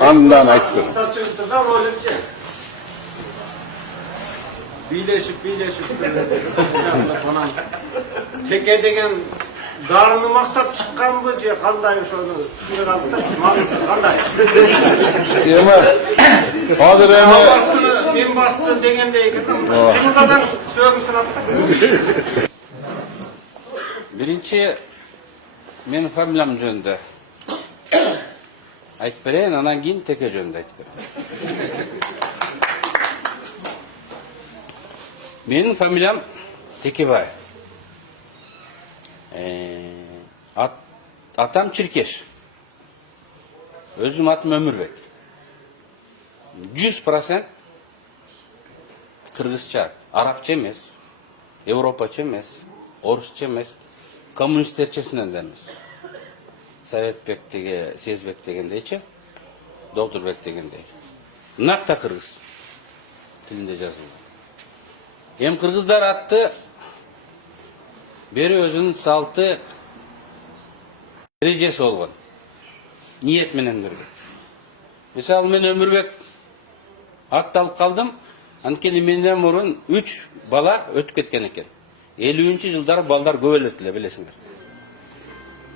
Andan aytып Bileşip Teke degen darını maktap çıkkan mı diye kanday şunu düşünür altta maalesef kanday. Hazır Bin bastı degendeyken kimdadan sövmüşsün altta. Birinci men familiyam jönündө aytып берейин, анан кийин Теке жөнүндө айтып берейин. Менин фамилиям Текебаев. Атам Чиркеш. Өзүм атым Өмүрбек. 100% кыргызча, арабча эмес, европача эмес, орусча эмес, коммунисттерчесинен да эмес. Советбек деген, Сезбек дегендейчи, Доктурбек дегендей. Накта кыргыз тилинде жазылды. Эми кыргыздар атты бери өзүнүн салты эрежеси болгон. Ниет менен берген. Мисалы мен Өмүрбек атты алып калдым, анткени менден мурун 3 бала өтүп кеткен экен. 50-жылдары балдар көп эле билесиңер.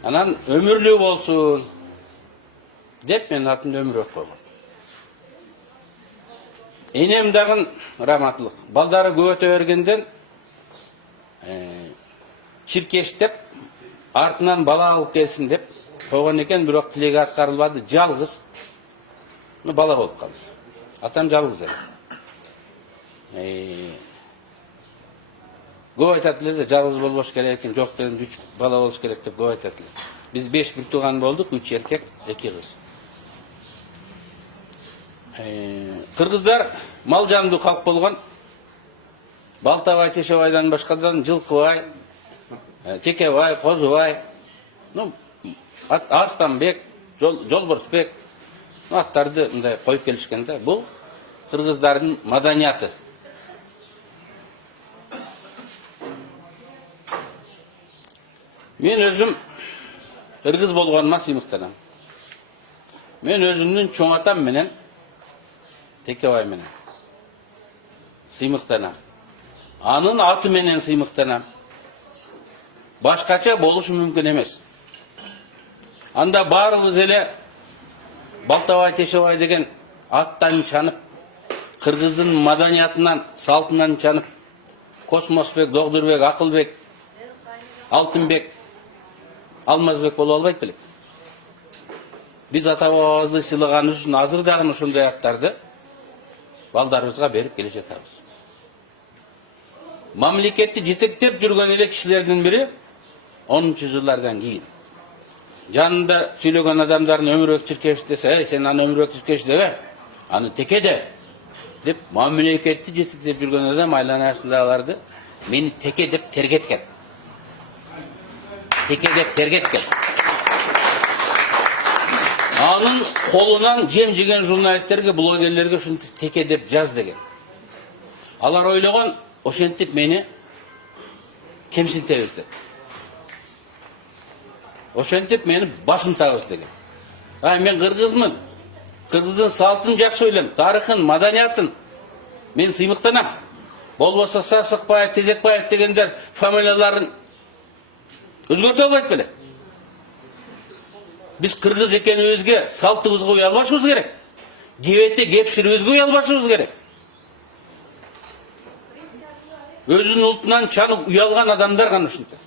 Анан өмүрлүү болсун деп мен атымды Өмүрбек койгом. Энем дагы раматлык. Балдары көп өтө бергенден Чиркеш деп артынан бала алып келсин деп койгон экен, бирок тилеги аткарылбады. Жалгыз бала болуп калды. Атам жалгыз эле. Көп айтат эле, жалгыз болбош керек экен, жок деген 3 бала болуш керек деп көп айтат эле. Биз 5 бир тууган болдук, 3 эркек, 2 кыз. Кыргыздар мал жандуу калк болгон. Балтабай, Тешебайдан башкадан Жылкыбай, Текебай, Козубай, Арстанбек, Жолборсбек аттарды мындай коюп келишкен да. Бул кыргыздардын маданияты. Мен өзүм кыргыз болгоныма сыймыктанам. Мен өзүмдүн чоң атам менен Текебай менен сыймыктанам. Анын аты менен сыймыктанам. Башкача болушу мүмкүн эмес. Анда баарыбыз эле Балтабай, Тешебай деген аттан чанып, кыргыздын маданиятынан, салтынан чанып, Космосбек, Догдурбек, Акылбек, Алтынбек, Алмазбек боло албайт белек. Биз ата бабабызды сыйлаганыбыз үчүн азыр дагы ошондой аттарды балдарыбызга берип келе жатабыз. Мамлекетти жетектеп жүргөн эле кишилердин бири 10-жылдардан кийин. Жанында сүйлөгөн адамдардын Өмүрбек Чиркеш десе, сен аны Өмүрбек Чиркеш дебе, аны Теке де деп мамлекетти жетектеп жүргөн адам айланасындагыларды мени Теке деп тергеткен. Теке деп тергеткен. Анын колунан жем жеген журналисттерге, блогерлерге ушинтип Теке деп жаз деген. Алар ойлогон ошентип мени кемсинтебиз деп. Ошентип мени басынтабыз деген. Мен кыргызмын. Кыргыздын салтын жакшы ойлойм, тарыхын, маданиятын мен сыймыктанам. Болбосо Сасыкбаев, Тезекбаев дегендер фамилияларын өзгөртө албайт беле. Биз кыргыз экенибизге, салтыбызга уя албашыбыз керек. Кебетте кепширибизге уя албашыбыз керек. Өзүнүн ултунан чанып уялган адамдар гана ушундай.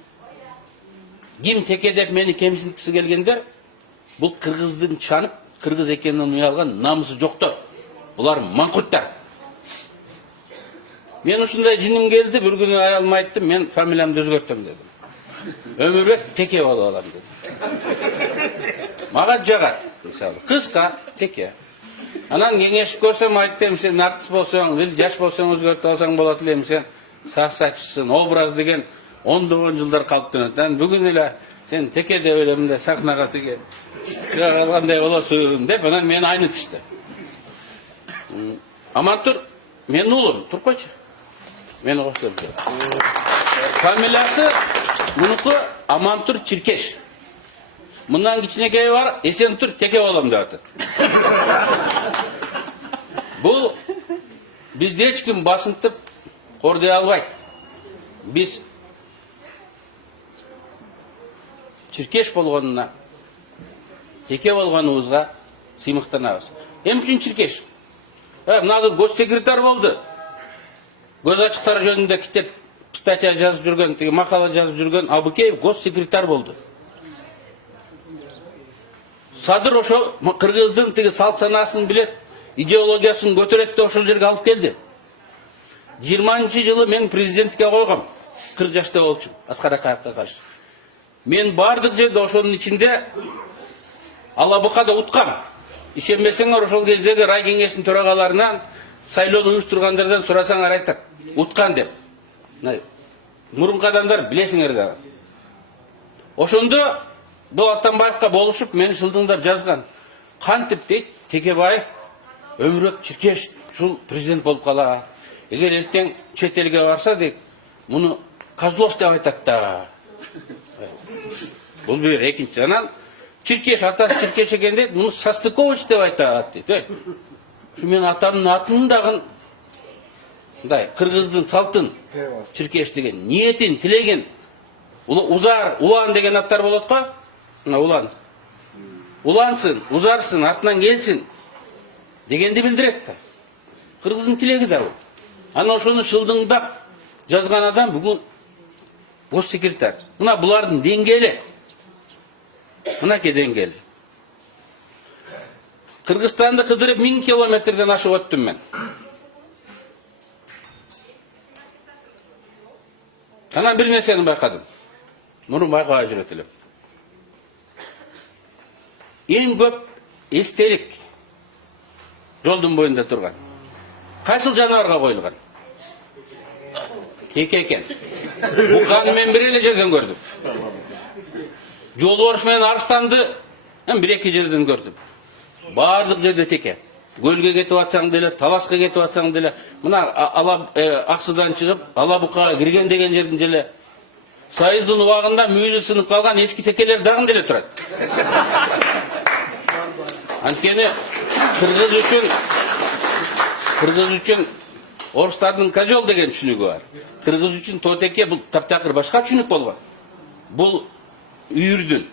Ким Теке деп мени кемсинткиси келгендер, бул кыргыздын чанып, кыргыз экенинен уялган намысы жоктор. Булар маңкурттар. Мен ушундай жиним келди, бир күнү аялыма айттым, мен фамилиямды өзгөртөм дедим. Өмүрбек Теке болуп алам дедим. Мага жагат, мисалы, кыска Теке. Анан кеңешип көрсөм айттым, сен артист болсоң, жаш болсоң өзгөртүп алсаң болот элем, сен саксатчысың, образ деген 10 жылдар калыптанат. Бүгүн эле сен Теке деп элем да сахнага тиге чыга калгандай болосуң деп анан мени айнытышты. Амантур, менин уулум, туруп койчу. Мени коштоп жүр. Фамилиясы мунуку Амантур Чиркеш. Мындан кичинекейи бар, Эсентур Теке болом деп атат. Бұл бізді ешкім басынтып қордай албайды. Біз чиркеш болғанына, теке болғанымызға сыймықтанабыз. Эм үчүн чиркеш? Мынау госсекретар болды. Көз ачыктар жөнүндө китеп статья жазып жүрген, мақала жазып жүрген Абыкеев госсекретар болды. Садыр ошо кыргыздын тиги салт санасын билет, идеологиясын көтөрөт ошол жерге алып келди. 20 жылы мен президентке койгом. 40 жашта болчумун, Аскар Акаевке каршы. Мен бардык жерде ошонун ичинде Алабыкада уткам. Ишенбесеңер ошол кездеги рай кеңештин төрагаларынан сайлоону уюштургандардан сурасаңар айтат. Уткан деп. Мурунку адамдар билесиңер да. Ошондо Болот Атамбаевка болушуп мени шылдыңдап жазган. Кантип дейт Текебаев өмүрөк чиркеш ушул президент болуп калат. Эгер эртең чет элге барса дейт, муну Козлов деп айтат да. Бул бир экинчи. Анан чиркеш, атасы чиркеш экен дейт, муну Состыкович деп айтат дейт. Ушу менин атамдын атын дагы мындай кыргыздын салтын чиркеш деген ниетин тилеген Узар, Улан деген аттар болот го. Улан. Улансын, узарсын, артынан келсин дегенди билдирет да. Кыргыздын тилеги да бул. Ана ошону шылдыңдап жазган адам бүгүн госсекретар. Мына булардын деңгээли. Мынакей деңгээли. Кыргызстанды кыдырып 1000 километрден ашып өттүм мен. Анан бир нерсени байкадым. Мурун байкабай жүрөт элем. Эң көп эстелик жолдун боюнда турган. Кайсыл жаныбарга коюлган? Теке экен. Буканы мен бир эле жерден көрдүм. Жолборс менен арстанды бир-эки жерден көрдүм. Бардык жерде теке. Көлгө кетип атсаң деле, Таласка кетип атсаң деле, мына Аксыдан чыгып, Алабукага кирген деген жердин деле Союздун убагында мүйүлү сынып калган эски текелер дагы деле турат. Анткени кыргыз үчүн орустардын кожол деген түшүнүгү бар. Кыргыз үчүн тотеке бул таптакыр башка түшүнүк болгон. Бул үйүрдүн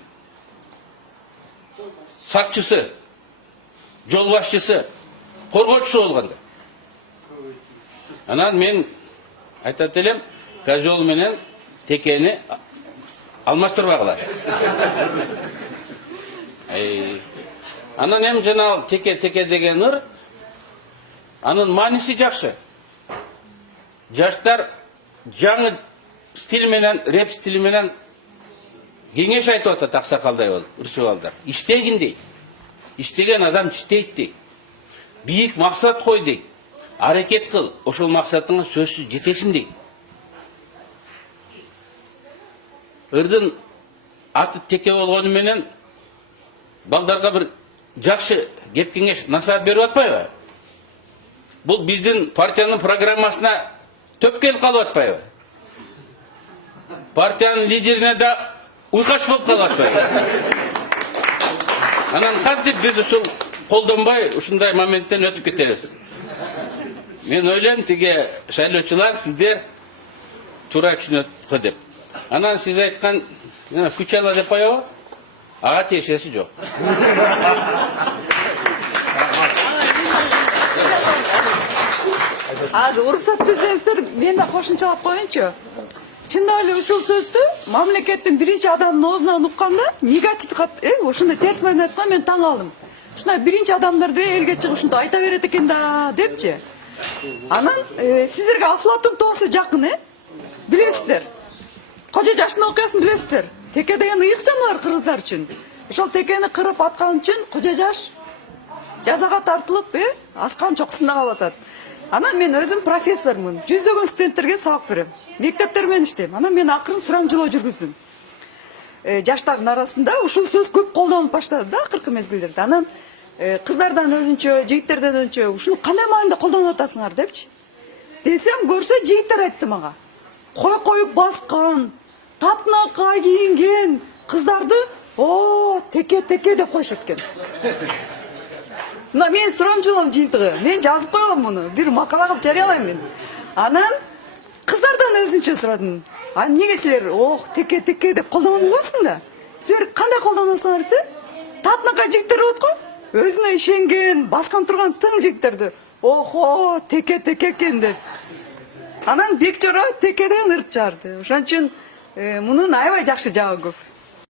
сакчысы, жол башчысы, коргоочусу болгондо. Анан мен айтат элем, кожол менен текени алмаштырбагыла. Анан эми жана теке деген ыр, анын мааниси жакшы. Жаштар жаңы стиль менен, рэп стили менен кеңеш айтып атат аксакалдай болуп, ырчыбалдар. Иштегин дейт. Иштеген адам иштейт дейт. Бийик максат кой дейт. Аракет кыл, ошол максатыңа сөзсүз жетесиң дейт. Ырдын аты теке болгону менен балдарга бир жакшы кеп кеңеш насаат берип атпайбы? Бул биздин партиянын программасына төп келип калып атпайбы? Партиянын лидерине да уйкаш болуп калып атпайбы? Анан кантип биз ушул колдонбой ушундай моменттен өтүп кетебиз? Мен ойлойм тиги шайлоочулар сиздер туура түшүнөт деп. Анан сиз айткан күч ала деп коебу? Ага тиешеси жок. Азыр уруксат берсеңиздер, мен да кошумчалап коеюнчу. Чындап эле ушул сөздү мамлекеттин биринчи адамдын оозунан укканда негатив ушундай терс мааниде айтканда мен таң калдым. Ушундай биринчи адамдар деле элге чыгып ушундай айта берет экен да депчи. Анан сиздерге Афлатун тоосу жакын, билесиздер. Кожо жаштын окуясын билесиздер. Теке деген ыйык жаныбар кыргыздар үчүн. Ошол текени кырып аткан үчүн Кожо жаш жазага тартылып, аскан чокусунда калып атат. Анан мен өзүм профессормун. Жүздөгөн студенттерге сабак берем. Мектептер менен иштейм. Анан мен акырын сурамжылоо жүргүздүм. Жаштардын арасында ушул сөз көп колдонуп баштады да акыркы мезгилдерде. Анан кыздардан өзүнчө, жигиттерден өзүнчө ушуну кандай маанайда колдонуп атасыңар депчи. Десем, көрсө жигиттер айтты мага. Кой коюп баскан, татнака кийинген кыздарды, теке деп коюшат экен. мына менин сурамчылыгым жыйынтыгы. Мен жазып койгом муну. Бир макала кылып жарыялайм мен. Анан кыздардан өзүнчө сурадым. А эмнеге силер теке деп колдонуп коесуң да? Силер кандай колдоносуңарсы? Татынакай жигиттер болот го. Өзүнө ишенген, баскан турган тың жигиттерди. Охо, теке экен деп. Анан Бекчора текеден ырт чыгарды. Ошон үчүн мунун аябай жакшы жагы көп.